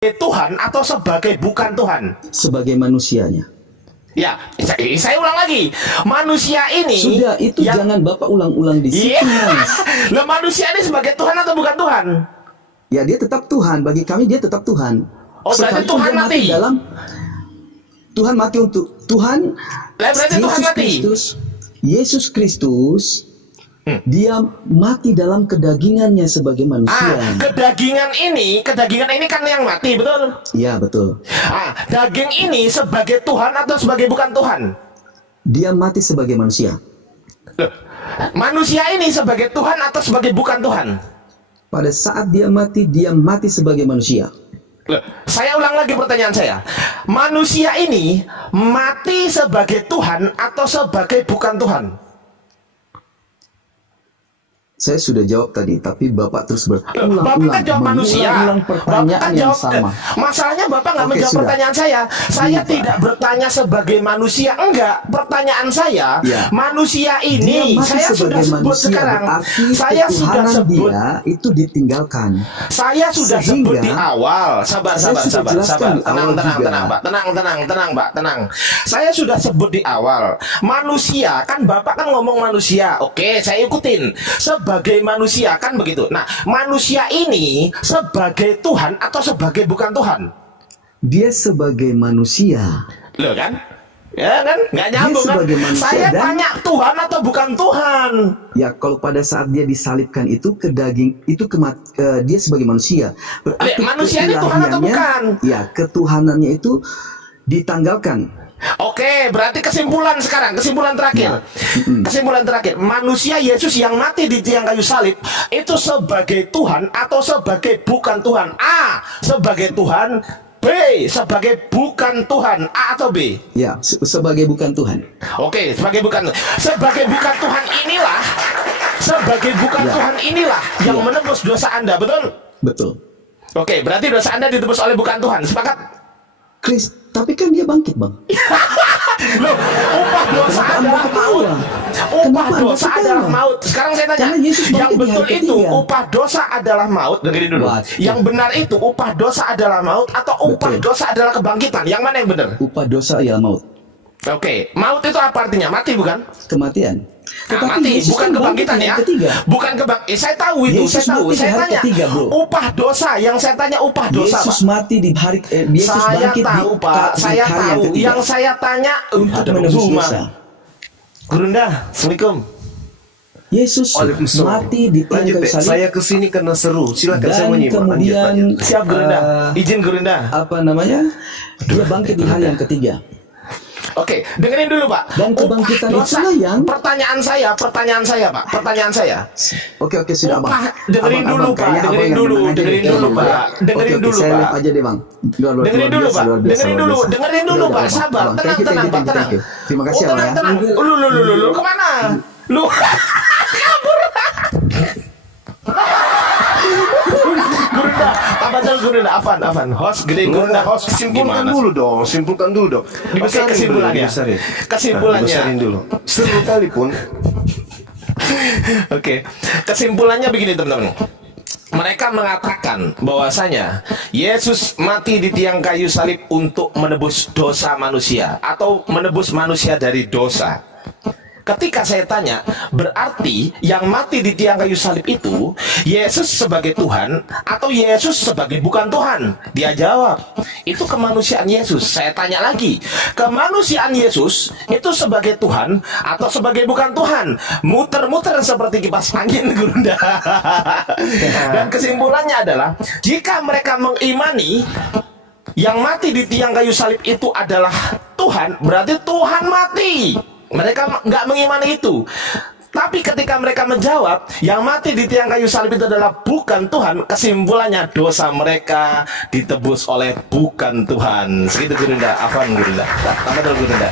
Tuhan atau sebagai bukan Tuhan? Sebagai manusianya. Ya, saya ulang lagi. Manusia ini sudah itu jangan Bapak ulang-ulang di situ. Lah, manusia ini sebagai Tuhan atau bukan Tuhan? Ya, dia tetap Tuhan. Bagi kami dia tetap Tuhan. Oh, berarti Tuhan mati. Tuhan mati untuk Tuhan. Berarti Tuhan mati. Yesus Kristus dia mati dalam kedagingannya sebagai manusia. Kedagingan ini kan yang mati, betul? Iya, betul. Daging ini sebagai Tuhan atau sebagai bukan Tuhan? Dia mati sebagai manusia. Manusia ini sebagai Tuhan atau sebagai bukan Tuhan? Pada saat dia mati sebagai manusia. Saya ulang lagi pertanyaan saya. Manusia ini mati sebagai Tuhan atau sebagai bukan Tuhan? Saya sudah jawab tadi, tapi Bapak terus berulang-ulang Bapak kan jawab manusia. Pertanyaan yang sama. Masalahnya Bapak nggak menjawab pertanyaan saya. Saya tidak bertanya sebagai manusia. Enggak. Pertanyaan saya, manusia ini saya sudah sebut sekarang. Saya sudah sebut dia itu ditinggalkan. Saya sudah sebut di awal. Sabar. Tenang, Pak. Tenang. Saya sudah sebut di awal. Manusia kan Bapak kan ngomong manusia. Oke, saya ikutin. Sebagai manusia kan begitu. Nah, manusia ini sebagai Tuhan atau sebagai bukan Tuhan? Dia sebagai manusia. Loh kan? Ya kan? Nggak nyambung kan? Saya tanya Tuhan atau bukan Tuhan? Ya, kalau pada saat dia disalibkan itu ke daging, itu dia sebagai manusia. Berarti manusia ini Tuhan atau bukan? Ya, ketuhanannya itu ditanggalkan. Oke, berarti kesimpulan terakhir. Kesimpulan terakhir, manusia Yesus yang mati di tiang kayu salib itu sebagai Tuhan atau sebagai bukan Tuhan? A, sebagai Tuhan. B, sebagai bukan Tuhan. A atau B? Ya, sebagai bukan Tuhan. Oke, sebagai bukan Tuhan. Sebagai bukan Tuhan inilah, Tuhan inilah yang menebus dosa Anda, betul? Betul. Oke, berarti dosa Anda ditebus oleh bukan Tuhan. Sepakat? Tapi kan dia bangkit, Bang. Loh, upah dosa adalah maut. Upah dosa adalah maut. Sekarang saya tanya, yang betul itu upah dosa adalah maut. Dengerin dulu. Yang benar itu upah dosa adalah maut atau upah dosa adalah kebangkitan? Yang mana yang benar? Upah dosa ialah maut. Oke, maut itu apa artinya? Mati bukan? Kematian. Mati, bukan kebangkitan ya. Bukan saya tahu itu, saya tanya. Upah dosa, yang saya tanya upah dosa, Yesus mati di hari saya tahu, Pak. Saya tahu. Yang saya tanya untuk menebus dosa. Gurunda, Assalamualaikum. Yesus mati di tiang kayu salib. Saya kesini karena seru. Silakan saya menyimak. Kemudian siap Gurunda. Izin Gurunda. Apa namanya? Dia bangkit di hari yang ketiga. Oke, dengerin dulu, Pak. Dan kebangkitan itulah yang pertanyaan saya, Pak. Pertanyaan saya. Oke, sudah, Bang. Dengerin dulu, Pak. Dengerin dulu, Pak. Dengerin dulu, Pak. Saya lihat aja deh, Bang. Dengerin dulu, Pak. Dengerin dulu, Pak. Sabar. Tenang, Pak. Tenang. Terima kasih, Pak. Tenang. Lu kemana? Lu kabur. Gurunda, Afan. Host gede Gurunda, host. Simpulkan dulu dong. Kesimpulannya. Dibesarin dulu. Seru kali pun. Oke. Kesimpulannya begini, teman-teman. Mereka mengatakan bahwasanya Yesus mati di tiang kayu salib untuk menebus dosa manusia atau menebus manusia dari dosa. Ketika saya tanya, berarti yang mati di tiang kayu salib itu Yesus sebagai Tuhan atau Yesus sebagai bukan Tuhan? Dia jawab, itu kemanusiaan Yesus. Saya tanya lagi, kemanusiaan Yesus itu sebagai Tuhan atau sebagai bukan Tuhan? Muter-muter seperti kipas angin, Gurunda. Dan kesimpulannya adalah, jika mereka mengimani yang mati di tiang kayu salib itu adalah Tuhan, berarti Tuhan mati. Mereka nggak mengimani itu. Tapi ketika mereka menjawab yang mati di tiang kayu salib itu adalah bukan Tuhan, kesimpulannya dosa mereka ditebus oleh bukan Tuhan. Segitu Gurunda. Afan Gurunda. Tambah dulu Gurunda.